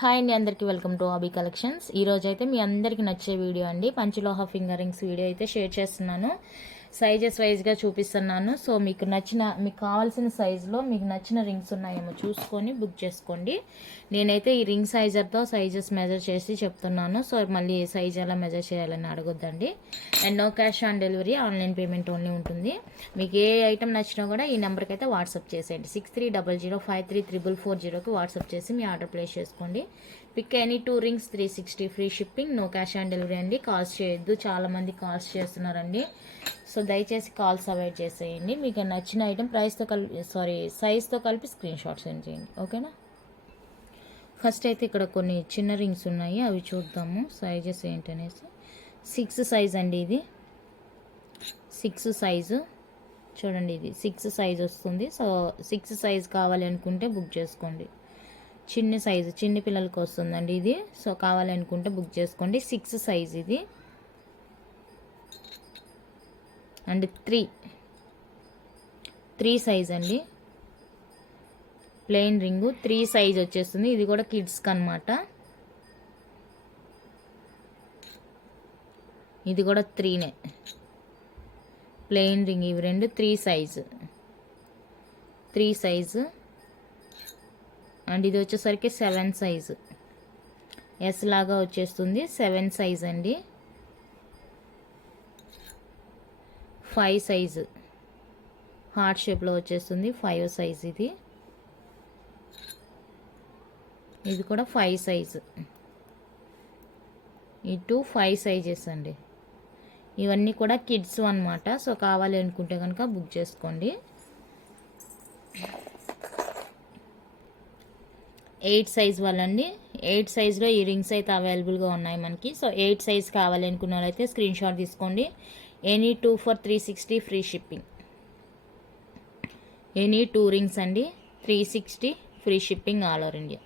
Hi అండి, అందరికీ welcome to hobby collections. ఈరోజు అయితే మీ అందరికీ నచ్చే వీడియో అండి, పంచలోహ ఫింగర్ రింగ్స్ వీడియో అయితే షేర్ చేస్తున్నాను. సైజెస్ వైజ్గా చూపిస్తున్నాను. సో మీకు కావాల్సిన సైజులో మీకు నచ్చిన రింగ్స్ ఉన్నాయేమో చూసుకొని బుక్ చేసుకోండి. నేనైతే ఈ రింగ్ సైజర్తో సైజెస్ మెజర్ చేసి చెప్తున్నాను. సో మళ్ళీ సైజ్ ఎలా మెజర్ చేయాలని అడగొద్దండి. And no cash on delivery, online payment only ఉంటుంది. మీకు ఏ ఐటమ్ నచ్చినా కూడా ఈ నెంబర్కి అయితే వాట్సాప్ చేసేయండి. 6300533440కి వాట్సాప్ చేసి మీ ఆర్డర్ ప్లేస్ చేసుకోండి. Pick any 2 rings 360 free shipping, no cash on delivery అండి. కాల్స్ చేయొద్దు, చాలామంది కాల్స్ చేస్తున్నారండి. సో దయచేసి కాల్స్ అవాయిడ్ చేసేయండి. మీకు నచ్చిన ఐటమ్ సైజ్తో కలిపి స్క్రీన్ షాట్ సెండ్ చేయండి, ఓకేనా. ఫస్ట్ అయితే ఇక్కడ కొన్ని చిన్న రింగ్స్ ఉన్నాయి, అవి చూద్దాము సైజెస్ ఏంటనేసి. 6 సైజ్ అండి, ఇది 6 సైజు చూడండి. ఇది 6 సైజ్ వస్తుంది. సో 6 సైజ్ కావాలి అనుకుంటే బుక్ చేసుకోండి. చిన్న సైజు చిన్న పిల్లలకి వస్తుందండి ఇది. సో కావాలనుకుంటే బుక్ చేసుకోండి. 6 సైజ్ ఇది. అండ్ 3 సైజ్ అండి, ప్లెయిన్ రింగు 3 సైజ్ వచ్చేస్తుంది. ఇది కూడా కిడ్స్కి అనమాట. ఇది కూడా 3నే ప్లెయిన్ రింగ్. ఇవి రెండు 3 సైజు. అండ్ ఇది వచ్చేసరికి 7 సైజు, ఎస్ లాగా వచ్చేస్తుంది. 7 సైజ్ అండి. 5 సైజు హార్ట్ షేప్లో వచ్చేస్తుంది. 5 సైజ్ ఇది. ఇది కూడా 5 సైజు. ఇటు 5 సైజెస్ అండి. ఇవన్నీ కూడా కిడ్స్ అన్నమాట. సో కావాలి అనుకుంటే కనుక బుక్ చేసుకోండి. 8 సైజ్ వాళ్ళండి. 8 సైజ్లో ఈ రింగ్స్ అయితే అవైలబుల్గా ఉన్నాయి మనకి. సో 8 సైజ్ కావాలి అనుకున్న వాళ్ళైతే స్క్రీన్ షాట్ తీసుకోండి. Any 2 for 360 free shipping. Any 2 rings అండి, 360 free shipping all over India.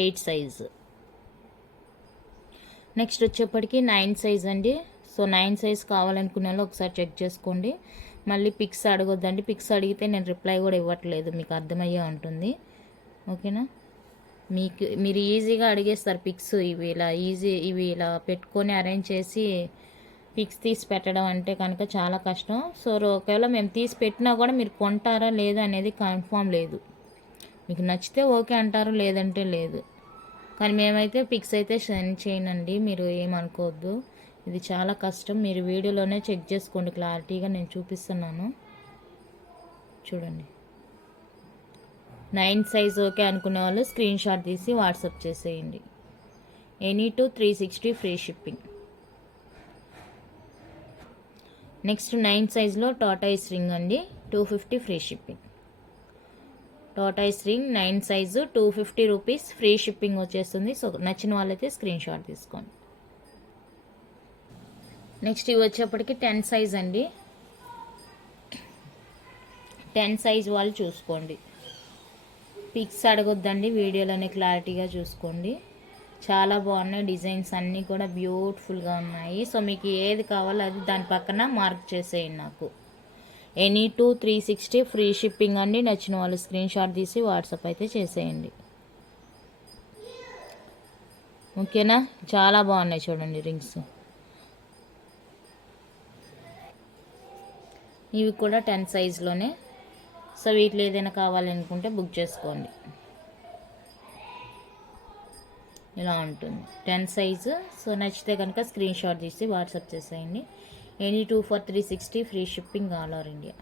8 size. Next వచ్చేప్పటికి 9 సైజ్ అండి. సో 9 సైజ్ కావాలనుకునే వాళ్ళు ఒకసారి చెక్ చేసుకోండి. మళ్ళీ పిక్స్ అడగొద్దండి. పిక్స్ అడిగితే నేను రిప్లై కూడా ఇవ్వట్లేదు, మీకు అర్థమయ్యే ఉంటుంది, ఓకేనా. మీరు ఈజీగా అడిగేస్తారు పిక్స్. ఇవి ఇలా పెట్టుకొని అరేంజ్ చేసి పిక్స్ తీసి పెట్టడం అంటే కనుక చాలా కష్టం. సో ఒకవేళ మేము తీసి పెట్టినా కూడా మీరు కొంటారా లేదా అనేది కన్ఫామ్ లేదు. మీకు నచ్చితే ఓకే అంటారు, లేదంటే లేదు. కానీ మేమైతే పిక్స్ అయితే సెండ్ చేయనండి, మీరు ఏమనుకోవద్దు. ఇది చాలా కష్టం. మీరు వీడియోలోనే చెక్ చేసుకోండి, క్లారిటీగా నేను చూపిస్తున్నాను చూడండి. 9 సైజ్ ఓకే అనుకునే వాళ్ళు స్క్రీన్ షాట్ తీసి వాట్సాప్ చేసేయండి. Any 360 free shipping. నెక్స్ట్ 9 సైజ్లో టాటాయిస్ రింగ్ అండి, 250 free shipping. Tortoise ring 9 size 250 rupees free shipping వచ్చేస్తుంది. సో నచ్చిన వాళ్ళైతే స్క్రీన్ షాట్ తీసుకోండి. నెక్స్ట్ ఇవి వచ్చేప్పటికి 10 సైజ్ అండి. 10 సైజ్ వాళ్ళు చూసుకోండి, పిక్స్ అడగొద్దండి, వీడియోలోనే క్లారిటీగా చూసుకోండి. చాలా బాగున్నాయి డిజైన్స్, అన్నీ కూడా బ్యూటిఫుల్గా ఉన్నాయి. సో మీకు ఏది కావాలో అది దాని పక్కన మార్క్ చేసేయండి నాకు. ఎనీ 360 ఫ్రీ షిప్పింగ్ అండి. నచ్చిన వాళ్ళు స్క్రీన్ షాట్ తీసి వాట్సాప్ అయితే చేసేయండి, ఓకేనా. చాలా బాగున్నాయి చూడండి రింగ్స్. ఇవి కూడా 10 సైజులోనే. సో వీటిలో ఏదైనా కావాలనుకుంటే బుక్ చేసుకోండి. ఇలా ఉంటుంది 10 సైజు. సో నచ్చితే కనుక స్క్రీన్ షాట్ తీసి వాట్సాప్ చేసేయండి. Any 2 for 360 free shipping all over India.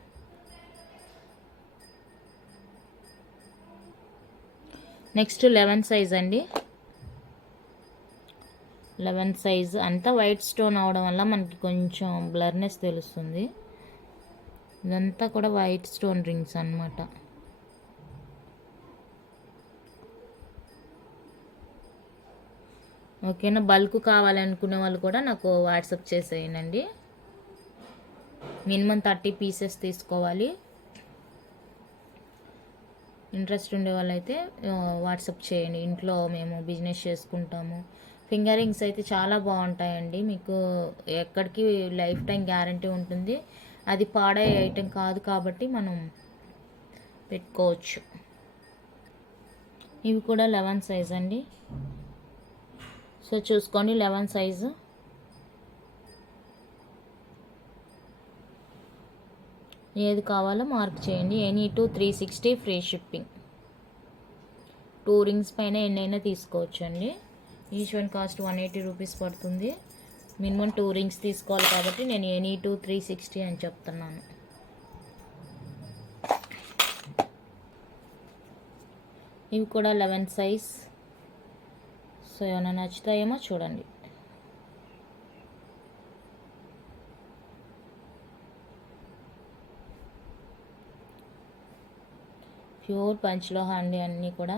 Next 11 size అండి. 11 సైజ్ అంతా వైట్ స్టోన్ అవడం వల్ల మనకి కొంచెం బ్లర్నెస్ తెలుస్తుంది. ఇదంతా కూడా వైట్ స్టోన్ రింగ్స్ అన్నమాట. ఓకేనా. బల్క్ కావాలనుకునే వాళ్ళు కూడా నాకు వాట్సాప్ చేసేయండి. మినిమం 30 పీసెస్ తీసుకోవాలి. ఇంట్రెస్ట్ ఉండే వాళ్ళైతే వాట్సాప్ చేయండి. ఇంట్లో మేము బిజినెస్ చేసుకుంటాము. ఫింగర్ రింగ్స్ అయితే చాలా బాగుంటాయండి. మీకు ఎక్కడికి లైఫ్ టైం గ్యారంటీ ఉంటుంది. అది పాడే ఐటెం కాదు కాబట్టి మనం పెట్టుకోవచ్చు. ఇవి కూడా 11 సైజ్ అండి. సో చూసుకోండి 11 సైజు. ఏది కావాలో మార్క్ చేయండి. Any two 360 free shipping. 2 rings పైన ఎన్నైనా తీసుకోవచ్చు అండి. ఈచ్ వన్ కాస్ట్ 180 రూపీస్ పడుతుంది. మినిమం 2 రింగ్స్ తీసుకోవాలి కాబట్టి నేను ఎనీ టు 360 అని చెప్తున్నాను. ఇవి కూడా 11 సైజ్. సో ఏమైనా నచ్చుతాయేమో చూడండి. ప్యూర్ పంచ్లో అండి అన్నీ కూడా.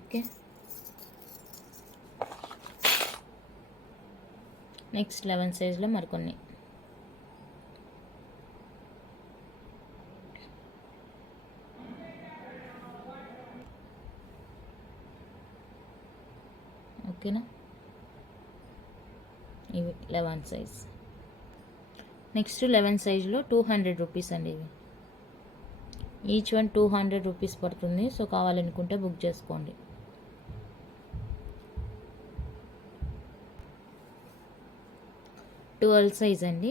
ఓకే, నెక్స్ట్ 11 సైజ్లో మరికొన్ని. ఓకేనా, ఇవి 11 సైజ్. నెక్స్ట్ 11 సైజ్లో 200 రూపీస్ అండి. ఇవి ఈచ్ వన్ 200 రూపీస్ పడుతుంది. సో కావాలనుకుంటే బుక్ చేసుకోండి. ట్వెల్వ్ సైజ్ అండి.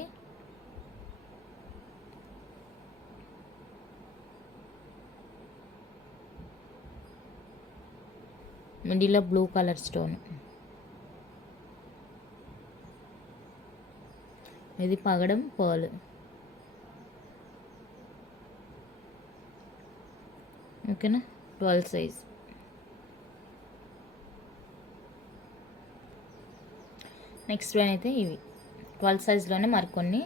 మిడిల్లో బ్లూ కలర్ స్టోన్. ఇది పగడం పర్ల్. ఓకేనా, 12 సైజ్. నెక్స్ట్ వన్ అయితే ఇవి 12 సైజ్లోనే మరికొన్ని.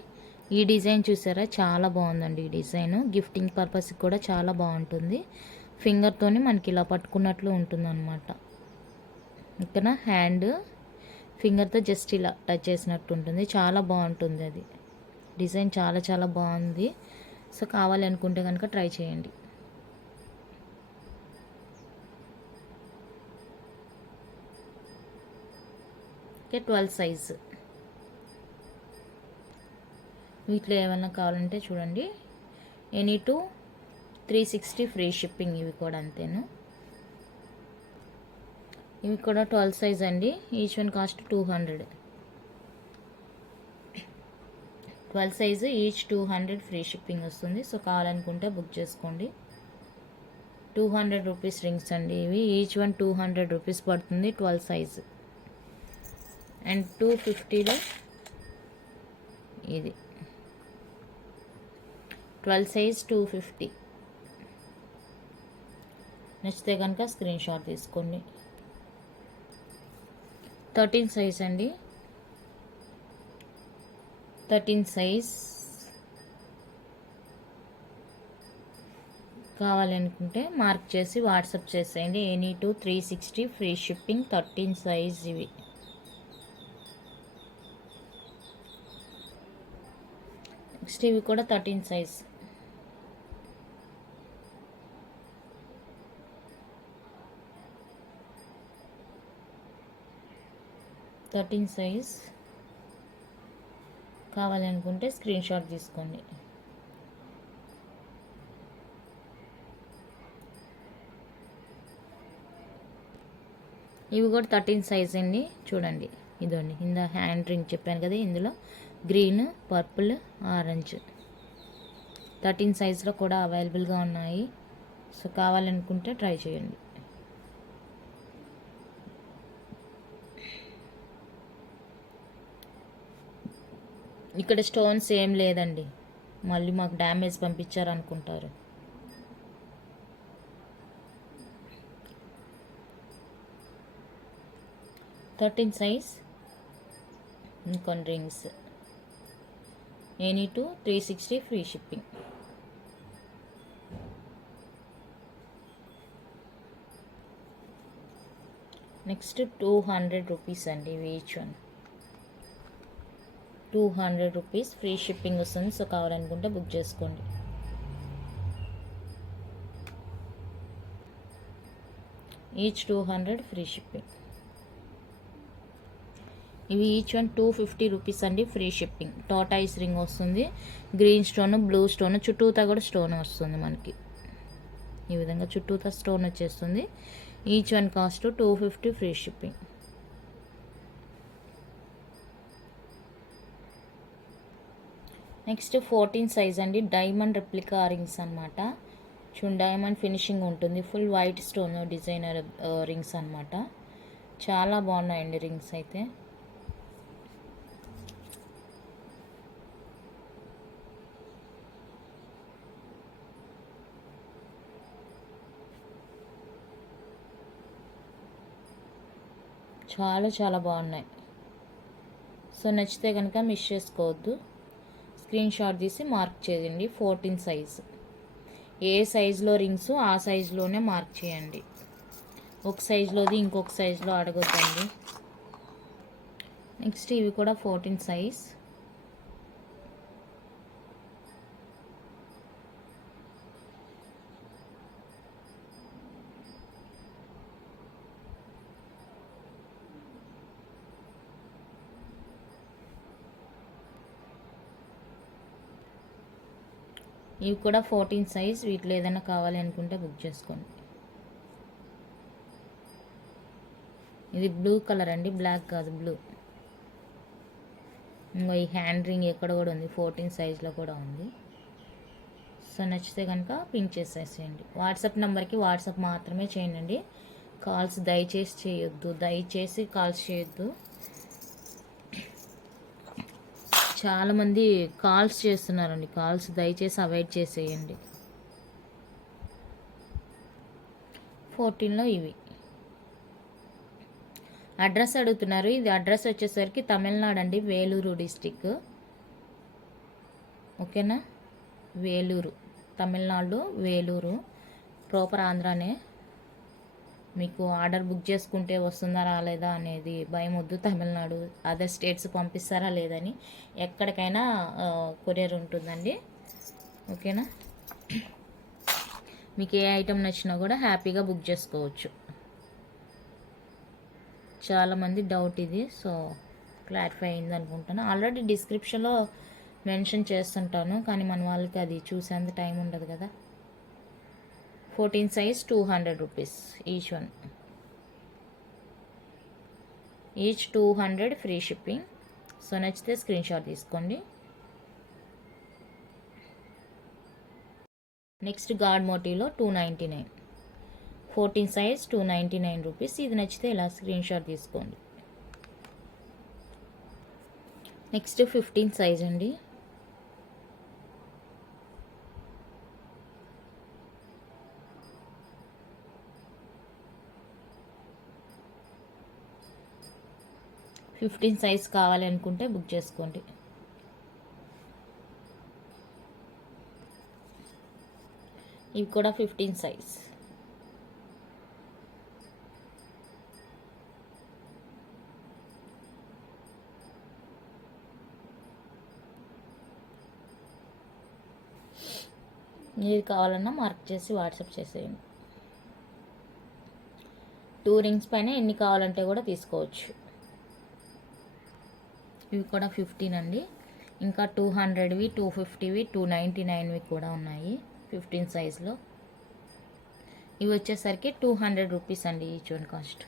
ఈ డిజైన్ చూసారా, చాలా బాగుందండి. ఈ డిజైన్ గిఫ్టింగ్ పర్పస్కి కూడా చాలా బాగుంటుంది. ఫింగర్తోని మనకి ఇలా పట్టుకున్నట్లు ఉంటుంది అనమాట. ఓకేనా, హ్యాండ్ ఫింగర్తో జస్ట్ ఇలా టచ్ చేసినట్టు ఉంటుంది. చాలా బాగుంటుంది అది. డిజైన్ చాలా చాలా బాగుంది. సో కావాలి అనుకుంటే కనుక ట్రై చేయండి. Okay, 12 size. వీటిలో ఏమైనా కావాలంటే చూడండి. Any two 360 free shipping. ఇవి కూడా అంతేను. ఇవి కూడా 12 సైజ్ అండి. Each one cost 200. 12 size each 200 free shipping వస్తుంది. సో కావాలనుకుంటే బుక్ చేసుకోండి. 200 రూపీస్ రింగ్స్ అండి ఇవి. ఈచ్ వన్ 200 రూపీస్ పడుతుంది. 12 సైజు. అండ్ 250లో ఇది 12 సైజ్ 250. నచ్చితే కనుక స్క్రీన్ షాట్ తీసుకోండి. 13 సైజ్ అండి. 13 సైజ్ కావాలనుకుంటే మార్క్ చేసి వాట్సాప్ చేసేయండి. Any two 360 free shipping. 13 size ఇవి. నెక్స్ట్ ఇవి కూడా 13 సైజ్. కావాలనుకుంటే స్క్రీన్ షాట్ తీసుకోండి. ఇవి కూడా 13 సైజ్ అండి. చూడండి, ఇదండి ఇంద హ్యాండ్ రింగ్ చెప్పాను కదా, ఇందులో గ్రీన్, పర్పుల్, ఆరెంజ్ 13 సైజ్లో కూడా అవైలబుల్గా ఉన్నాయి. సో కావాలనుకుంటే ట్రై చేయండి. ఇక్కడ స్టోన్స్ ఏం లేదండి, మళ్ళీ మాకు డ్యామేజ్ పంపించారనుకుంటారు. థర్టీన్ సైజ్ ఇంకొన్ని rings. Any two 360 free shipping. Next 200 rupees అండి each one. 200 rupees free shipping వస్తుంది. సో కావాలనుకుంటే బుక్ చేసుకోండి. Each 200 free shipping. ఇవి ఈచ్ వన్ 250 రూపీస్ అండి, ఫ్రీ షిప్పింగ్. టాటాయిస్ రింగ్ వస్తుంది, గ్రీన్ స్టోన్, బ్లూ స్టోన్, చుట్టూతా కూడా స్టోన్ వస్తుంది మనకి. ఈ విధంగా చుట్టూతా స్టోన్ వచ్చేస్తుంది. Each one cost 250, free shipping. Next 14 size అండి, డైమండ్ రెప్లికా రింగ్స్ అనమాట. చూడండి, డైమండ్ ఫినిషింగ్ ఉంటుంది, full white stone designer rings అనమాట. చాలా బాగున్నాయండి రింగ్స్ అయితే. చాలా చాలా బాగున్నాయి. సో నచ్చితే కనుక మిస్ చేసుకోవద్దు, స్క్రీన్ షాట్ తీసి మార్క్ చేయండి. 14 సైజ్, ఏ సైజులో రింగ్స్ ఆ సైజులోనే మార్క్ చేయండి. ఒక సైజులోది ఇంకొక సైజులో అడగొద్దండి. నెక్స్ట్ ఇవి కూడా 14 సైజ్. ఇవి కూడా 14 సైజ్. వీటిలో ఏదైనా కావాలి అనుకుంటే బుక్ చేసుకోండి. ఇది బ్లూ కలర్ అండి, బ్లాక్ కాదు, బ్లూ. ఇంకో ఈ హ్యాండ్ రింగ్ ఎక్కడ కూడా ఉంది, 14 సైజ్లో కూడా ఉంది. సో నచ్చితే కనుక పింక్ చేసేసేయండి. వాట్సాప్ నెంబర్కి వాట్సాప్ మాత్రమే చేయండి. కాల్స్ దయచేసి చేయొద్దు, దయచేసి కాల్స్ చేయొద్దు. చాలామంది కాల్స్ చేస్తున్నారండి, కాల్స్ దయచేసి అవాయిడ్ చేసేయండి. 14లో ఇవి. అడ్రస్ అడుగుతున్నారు, ఇది అడ్రస్ వచ్చేసరికి తమిళనాడు అండి, వేలూరు డిస్టిక్. ఓకేనా, వేలూరు, తమిళనాడు వేలూరు, ప్రాపర్ ఆంధ్రానే. మీకు ఆర్డర్ బుక్ చేసుకుంటే వస్తుందా రాలేదా అనేది భయం వద్దు. తమిళనాడు, అదర్ స్టేట్స్ పంపిస్తారా లేదని, ఎక్కడికైనా కొరియర్ ఉంటుందండి. ఓకేనా, మీకు ఏ ఐటెం నచ్చినా కూడా హ్యాపీగా బుక్ చేసుకోవచ్చు. చాలామంది డౌట్ ఇది, సో క్లారిఫై అయింది అనుకుంటాను. ఆల్రెడీ డిస్క్రిప్షన్లో మెన్షన్ చేస్తుంటాను, కానీ మన వాళ్ళకి అది చూసేంత టైం ఉండదు కదా. 14 size 200 rupees each one, each 200, free shipping. So నచ్చితే స్క్రీన్ షాట్ తీసుకోండి. నెక్స్ట్ గాడ్ మోటివ్లో 299, 14 సైజ్ 299 రూపీస్. ఇది నచ్చితే ఇలా స్క్రీన్ షాట్ తీసుకోండి. నెక్స్ట్ 15 సైజ్ అండి, సైజ్ కావాలి అనుకుంటే బుక్ చేసుకోండి. ఇవి కూడా 15 సైజ్. ఏది కావాలన్నా మార్క్ చేసి వాట్సాప్ చేసేయండి. 2 రింగ్స్ పైన ఎన్ని కావాలంటే కూడా తీసుకోవచ్చు. ఇవి కూడా 15 అండి. ఇంకా 200వి, 250వి, 299వి కూడా ఉన్నాయి 15 సైజ్లో. ఇవి వచ్చేసరికి 200 రూపీస్ అండి each one cost,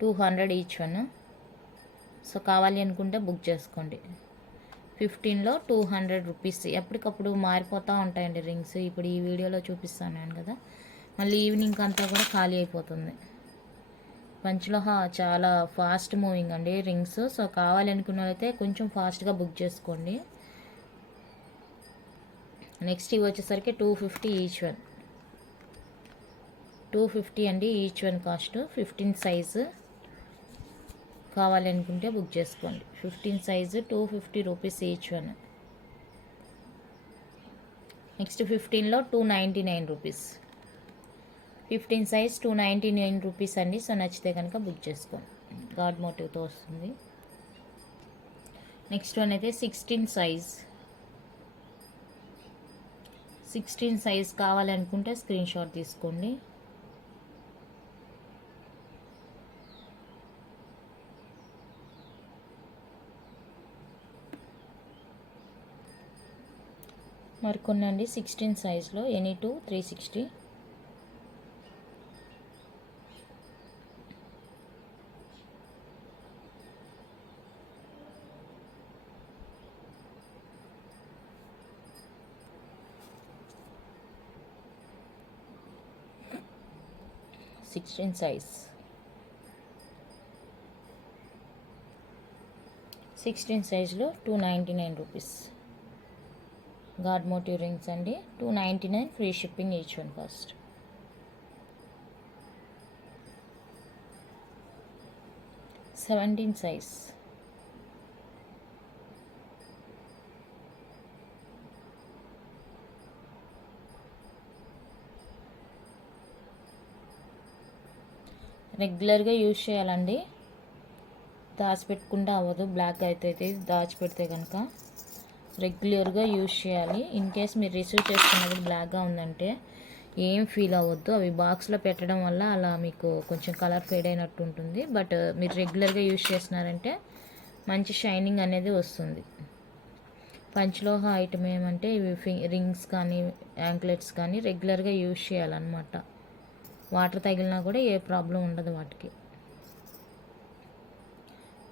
200 each one. So కావాలి అనుకుంటే బుక్ చేసుకోండి. 15లో 200 రూపీస్. ఎప్పటికప్పుడు మారిపోతూ ఉంటాయండి రింగ్స్. ఇప్పుడు ఈ వీడియోలో చూపిస్తాను కదా, మళ్ళీ ఈవినింగ్ అంతా కూడా ఖాళీ అయిపోతుంది. పంచలోహ చాలా ఫాస్ట్ మూవింగ్ అండి రింగ్స్. సో కావాలనుకున్న వాళ్ళైతే కొంచెం ఫాస్ట్గా బుక్ చేసుకోండి. నెక్స్ట్ ఇవి వచ్చేసరికి 250 ఈచ్ వన్, 250 అండి ఈచ్ వన్ కాస్ట్. 15 సైజు కావాలనుకుంటే బుక్ చేసుకోండి. 15 size 250 rupees each one. Next 15లో 299 రూపీస్, 15 సైజ్ 299 రూపీస్ అండి. సో నచ్చితే కనుక బుక్ చేసుకోండి, గాడ్ మోటివ్తో వస్తుంది. నెక్స్ట్ వన్ అయితే 16 సైజ్, 16 సైజ్ కావాలనుకుంటే స్క్రీన్ షాట్ తీసుకోండి. మరికొన్ని అండి 16 సైజ్లో ఎనీ 360. సైజ్ 16 సైజ్లో 299 రూపీస్. గాడ్ మోటివ్ రింగ్స్ అండి, 299 free shipping each one cost. Seventeen size రెగ్యులర్గా యూజ్ చేయాలండి, దాచిపెట్టుకుంటే అవ్వదు, బ్లాక్ అవుతుంది దాచిపెడితే కనుక. రెగ్యులర్గా యూజ్ చేయాలి. ఇన్ కేస్ మీరు రిసీవ్ చేసుకున్నప్పుడు బ్లాక్గా ఉందంటే ఏం ఫీల్ అవ్వద్దు. అవి బాక్స్లో పెట్టడం వల్ల అలా మీకు కొంచెం కలర్ ఫేడ్ అయినట్టు ఉంటుంది. బట్ మీరు రెగ్యులర్గా యూజ్ చేస్తున్నారంటే మంచి షైనింగ్ అనేది వస్తుంది. పంచలోహ ఐటమ్ ఏమంటే ఇవి రింగ్స్ కానీ యాంక్లెట్స్ కానీ రెగ్యులర్గా యూజ్ చేయాలన్నమాట. వాటర్ తగిలినా కూడా ఏ ప్రాబ్లం ఉండదు వాటికి.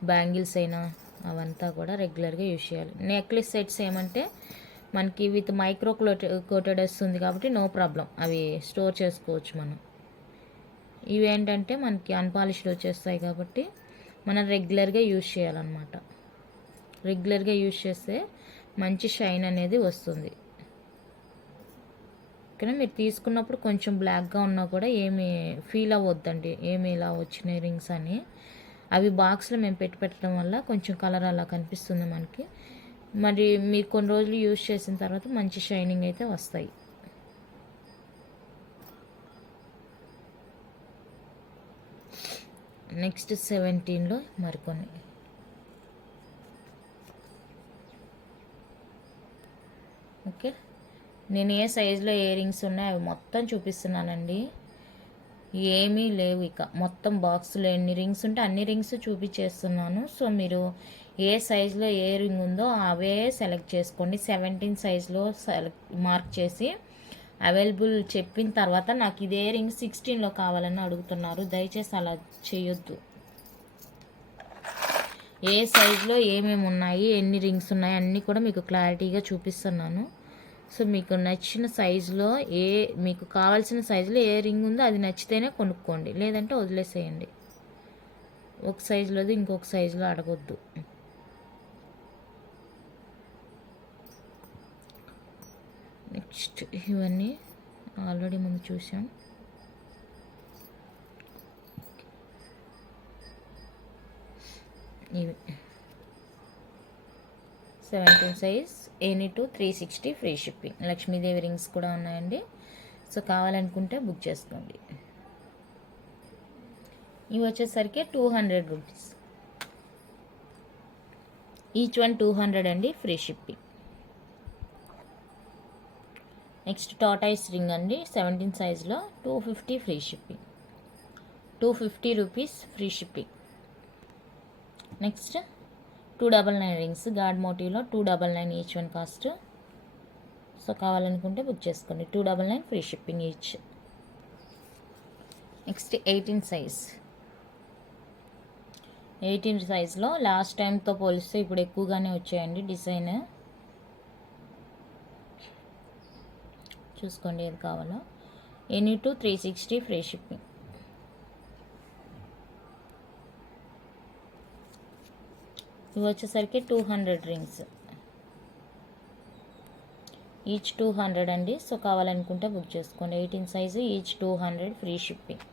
బ్యాంగిల్స్ అయినా అవంతా కూడా రెగ్యులర్గా యూజ్ చేయాలి. నెక్లెస్ సెట్స్ ఏమంటే మనకి విత్ మైక్రో కోటెడ్ వస్తుంది కాబట్టి నో ప్రాబ్లం, అవి స్టోర్ చేసుకోవచ్చు మనం. ఇవి ఏంటంటే మనకి అన్పాలిష్డ్ వచ్చేస్తాయి కాబట్టి మనం రెగ్యులర్గా యూజ్ చేయాలన్నమాట. రెగ్యులర్గా యూజ్ చేస్తే మంచి షైన్ అనేది వస్తుంది. ఓకేనా, మీరు తీసుకున్నప్పుడు కొంచెం బ్లాక్గా ఉన్నా కూడా ఏమి ఫీల్ అవ్వద్దండి, ఏమి ఇలా వచ్చినాయి రింగ్స్ అని. అవి బాక్స్లో మేము పెట్టడం వల్ల కొంచెం కలర్ అలా కనిపిస్తుంది మనకి. మరి మీరు కొన్ని రోజులు యూజ్ చేసిన తర్వాత మంచి షైనింగ్ అయితే వస్తాయి. నెక్స్ట్ 17లో మరికొన్ని. ఓకే, నేను ఏ సైజులో ఇయర్ రింగ్స్ ఉన్నాయో అవి మొత్తం చూపిస్తున్నానండి. ఏమీ లేవు ఇక, మొత్తం బాక్స్లో ఎన్ని రింగ్స్ ఉంటే అన్ని రింగ్స్ చూపించేస్తున్నాను. సో మీరు ఏ సైజులో ఏ రింగ్ ఉందో అవే సెలెక్ట్ చేసుకోండి. 17 సైజులో మార్క్ చేసి అవైలబుల్ చెప్పిన తర్వాత నాకు ఇదే రింగ్ 16లో కావాలని అడుగుతున్నారు. దయచేసి అలా చేయొద్దు. ఏ సైజులో ఏమేమి ఉన్నాయి, ఎన్ని రింగ్స్ ఉన్నాయి అన్నీ కూడా మీకు క్లారిటీగా చూపిస్తున్నాను. సో మీకు నచ్చిన సైజులో మీకు కావాల్సిన సైజులో ఏ రింగ్ ఉందో అది నచ్చితేనే కొనుక్కోండి, లేదంటే వదిలేసేయండి. ఒక సైజులోది ఇంకొక సైజులో అడగొద్దు. నెక్స్ట్ ఇవన్నీ ఆల్రెడీ మనం చూసాం. ఇవి 17 size any 360 free shipping. Lakshmidevi rings కూడా ఉన్నాయండి. సో కావాలనుకుంటే బుక్ చేసుకోండి. ఇవి వచ్చేసరికి 200 రూపీస్ ఈచ్ వన్, 200 అండి, free shipping. Next tortoise ring అండి, 17 సైజ్లో 250 free shipping. 250 rupees free shipping. Next 299 rings god మోటివ్లో 299 ఈచ్ వన్ కాస్ట్. సో కావాలనుకుంటే బుక్ చేసుకోండి. 299 free shipping each. Next 18 size. 18 సైజ్లో లాస్ట్ టైంతో పోలిస్తే ఇప్పుడు ఎక్కువగానే వచ్చాయండి డిజైన్. చూసుకోండి ఏది కావాలో. Any 360 free shipping. ఇవి వచ్చేసరికి 200 రింగ్స్ ఈచ్ 200 అండి. సో కావాలనుకుంటే బుక్ చేసుకోండి. 18 సైజు ఈచ్ 200 ఫ్రీ షిప్పింగ్.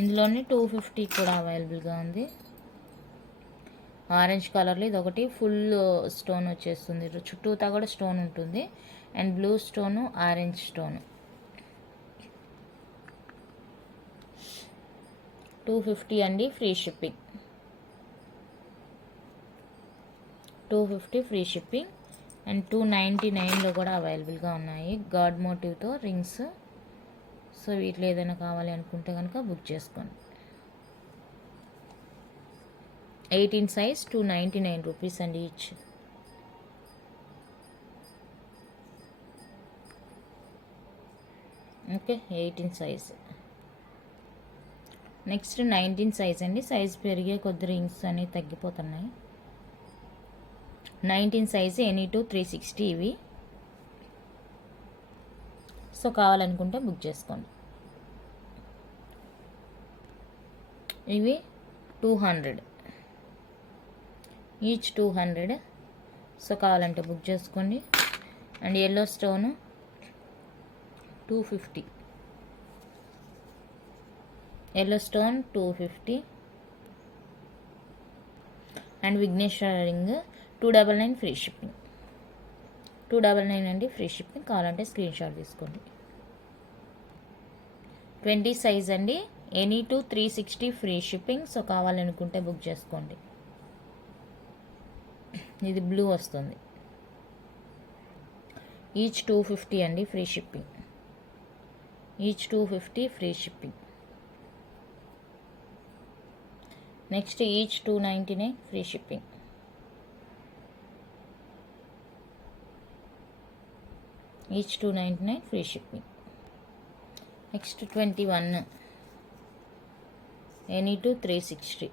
ఇందులోనే 250 కూడా అవైలబుల్గా ఉంది. ఆరెంజ్ కలర్లో ఇది ఒకటి ఫుల్ స్టోన్ వచ్చేస్తుంది, చుట్టూతా కూడా స్టోన్ ఉంటుంది. And blue stone, orange stone. 250 అండి, free shipping. 250 free shipping. And 299లో కూడా అవైలబుల్గా ఉన్నాయి గాడ్ మోటివ్తో రింగ్స్. సో వీటిలో ఏదైనా కావాలి అనుకుంటే కనుక బుక్ చేసుకోండి. 18 సైజ్ 299 రూపీస్ అండి each. Okay 18 size. Next 19 size అండి. సైజ్ పెరిగే కొద్ది రింగ్స్ అనేవి తగ్గిపోతున్నాయి. 19 సైజు ఎనీ2 360 ఇవి. సో కావాలనుకుంటే బుక్ చేసుకోండి. ఇవి 200 ఈచ్ 200. సో కావాలంటే బుక్ చేసుకోండి. And yellow stone 250, yellow stone 250. And Vighneshwara ring 299 free shipping. 299 అండి ఫ్రీ షిప్పింగ్. కావాలంటే స్క్రీన్ షాట్ తీసుకోండి. 20 సైజ్ అండి ఎనీ2 360 ఫ్రీ షిప్పింగ్. సో కావాలనుకుంటే బుక్ చేసుకోండి. ఇది బ్లూ వస్తుంది. ఈచ్ 250 అండి free shipping. Each 250 free shipping. Next each 299 free shipping. Each 299 free shipping. Next 21 ఎనీ2 360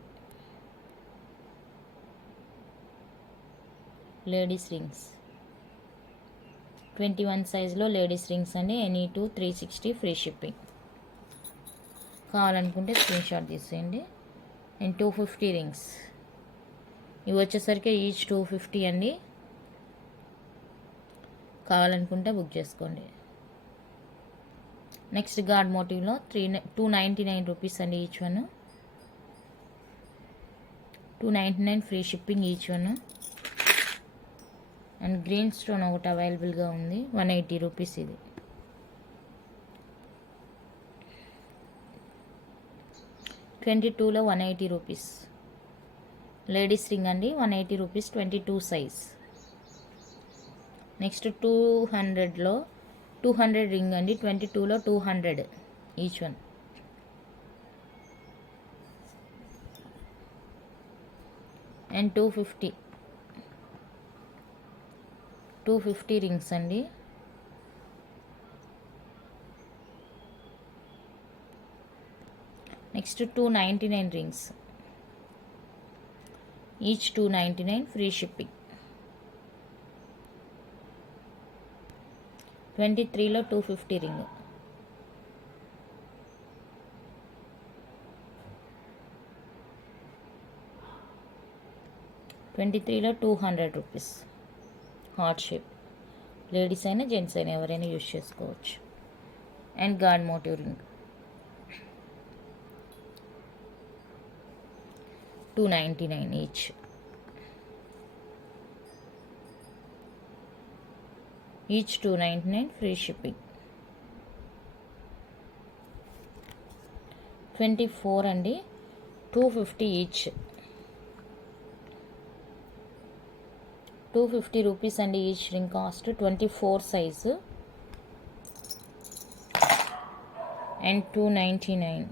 లేడీస్ రింగ్స్. 21 సైజులో లేడీస్ రింగ్స్ అండి ఎనీ2 360 ఫ్రీ షిప్పింగ్. కావాలనుకుంటే స్క్రీన్ షాట్ తీసేయండి. And 250 rings. ఇవి వచ్చేసరికి ఈచ్ 250 అండి. కావాలనుకుంటే బుక్ చేసుకోండి. నెక్స్ట్ గాడ్ మోటివ్లో 299 రూపీస్ అండి each one. 299 free shipping each one. And green stone ఒకటి అవైలబుల్గా ఉంది 180 రూపీస్ ఇది. లో 180 రూపీస్. లేడీస్ రింగ్ అండి 180 రూపీస్ 22 సైజ్. నెక్స్ట్ 200లో 200 రింగ్ అండి 22లో 200 ఈచ్ వన్. అండ్ 250 రింగ్స్ అండి. Next 299 rings each 299 free shipping. 23లో 250 రింగ్. లో 200 రూపీస్. Heart shape. లేడీస్ అయినా జెంట్స్ అయినా ఎవరైనా యూజ్ చేసుకోవచ్చు. And god motive ring 299 each. Each 299 free shipping. 24 అండి 250 ఈచ్. 250 రూపీస్ అండి each ring cost. 24 size. And 299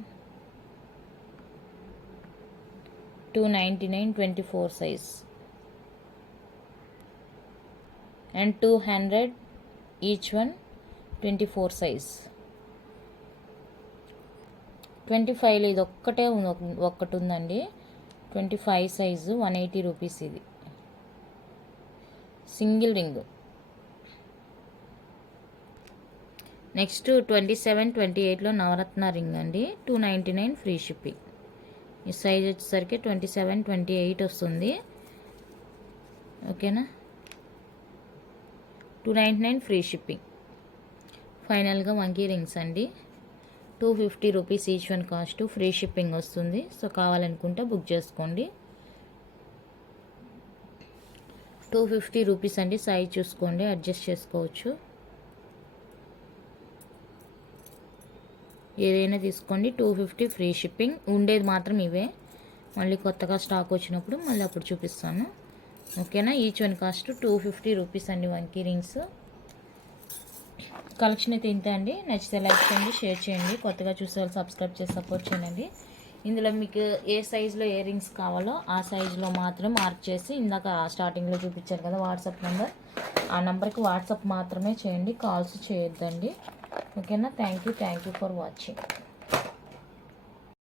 24 size. And 200 each one 24 size. 25లో ఇది ఒక్కటి ఉందండి 25 సైజు 180 రూపీస్ ఇది సింగిల్ రింగ్. నెక్స్ట్ 27 28లో నవరత్న రింగ్ అండి 299 ఫ్రీ షిప్పింగ్. ఈ సైజ్ వచ్చేసరికి 27 28 వస్తుంది. ఓకేనా. 299 ఫ్రీ షిప్పింగ్. ఫైనల్గా మంకీ రింగ్స్ అండి 250 rupees each one cost. Free shipping వస్తుంది. సో కావాలనుకుంటే బుక్ చేసుకోండి. 250 రూపీస్ అండి. సైజ్ చూసుకోండి, అడ్జస్ట్ చేసుకోవచ్చు. ఏదైనా తీసుకోండి. 250 ఫ్రీ షిప్పింగ్. ఉండేది మాత్రం ఇవే. మళ్ళీ కొత్తగా స్టాక్ వచ్చినప్పుడు మళ్ళీ అప్పుడు చూపిస్తాను. ఓకేనా. ఈచ్ వన్ కాస్ట్ 250 రూపీస్ అండి మంకీ రింగ్స్. కలెక్షన్ అయితే ఇంతే అండి. నచ్చితే లైక్ చేయండి, షేర్ చేయండి. కొత్తగా చూసే వాళ్ళు సబ్స్క్రైబ్ చేసి సపోర్ట్ చేయండి. ఇందులో మీకు ఏ సైజులో ఇయర్ రింగ్స్ కావాలో ఆ సైజులో మాత్రం మార్క్ చేసి ఇందాక స్టార్టింగ్లో చూపించారు కదా వాట్సాప్ నెంబర్, ఆ నెంబర్కి వాట్సాప్ మాత్రమే చేయండి. కాల్స్ చేయొద్దండి. ఓకేనా. Thank you for watching.